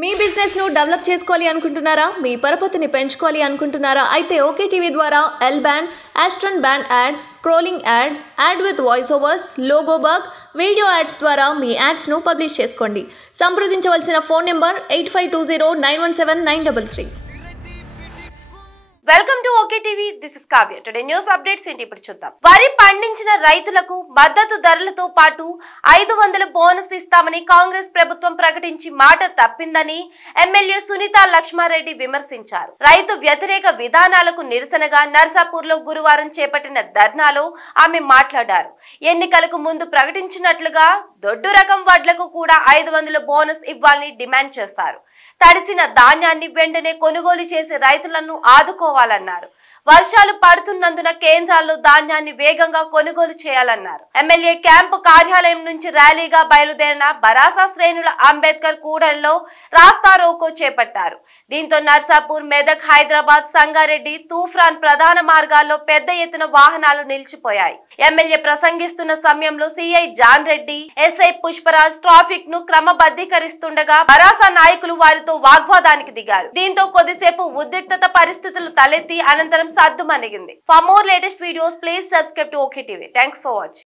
మీ business ను develop చేసుకోవాలి అనుకుంటున్నారా? మీ పరపతిని పెంచుకోవాలి అనుకుంటున్నారా? అయితే ఓకే టీవీ ద్వారా L band, Aston band ad, scrolling ad, ad with voice overs, logo bug, video ads ద్వారా మీ యాడ్స్ ను పబ్లిష్ చేసుకోండి. సంప్రదించవలసిన phone number 8520917933. Welcome to OK TV. This is Kavya. Today news updates ఏంటి ఇప్పుడు చూద్దాం. వరి పండించిన రైతులకు మద్దతు ధరలతో పాటు 500 బోనస్ ఇస్తామని కాంగ్రెస్ ప్రభుత్వం ప్రకటించి మాట తప్పిందని ఎమ్మెల్యే సునీత లక్ష్మారెడ్డి విమర్శించారు. రైతు వ్యతిరేక విధానాలకు నిరసనగా నర్సాపూర్ లో గురువారం చేపట్టిన ధర్నాలో ఆమె మాట్లాడారు. ఎన్నికలకు ముందు ప్రకటించినట్లుగా దొడ్డు రకం వడ్లకు కూడా 500 బోనస్ ఇవ్వాలని డిమాండ్ చేశారు. తడిసిన ధాన్యాన్ని వెంటనే కొనుగోలు చేసి రైతులను ఆదుకోవాలన్నారు. వర్షాలు పడుతున్నందున కేంద్రాల్లో ధాన్యాన్ని వేగంగా కొనుగోలు చేయాలన్నారు. ఎమ్మెల్యే క్యాంపు కార్యాలయం నుంచి ర్యాలీగా బయలుదేరిన బరాసా శ్రేణుల అంబేద్కర్ కూడలిలో రాస్తా రోకో చేపట్టారు. దీంతో నర్సాపూర్, మెదక్, హైదరాబాద్, సంగారెడ్డి, తూఫ్రాన్ ప్రధాన మార్గాల్లో పెద్ద ఎత్తున వాహనాలు నిలిచిపోయాయి. ఎమ్మెల్యే ప్రసంగిస్తున్న సమయంలో CI John Reddy, SI Pushparaj traffic ను క్రమబద్ధీకరిస్తుండగా బరాసా నాయకులు వారితో వాగ్వాదానికి దిగారు. దీంతో కొద్దిసేపు ఉద్రిక్తత పరిస్థితులు తలెత్తి అనంతరం సద్దుమణిగింది. For more latest videos, please subscribe to OK TV. Thanks for watching.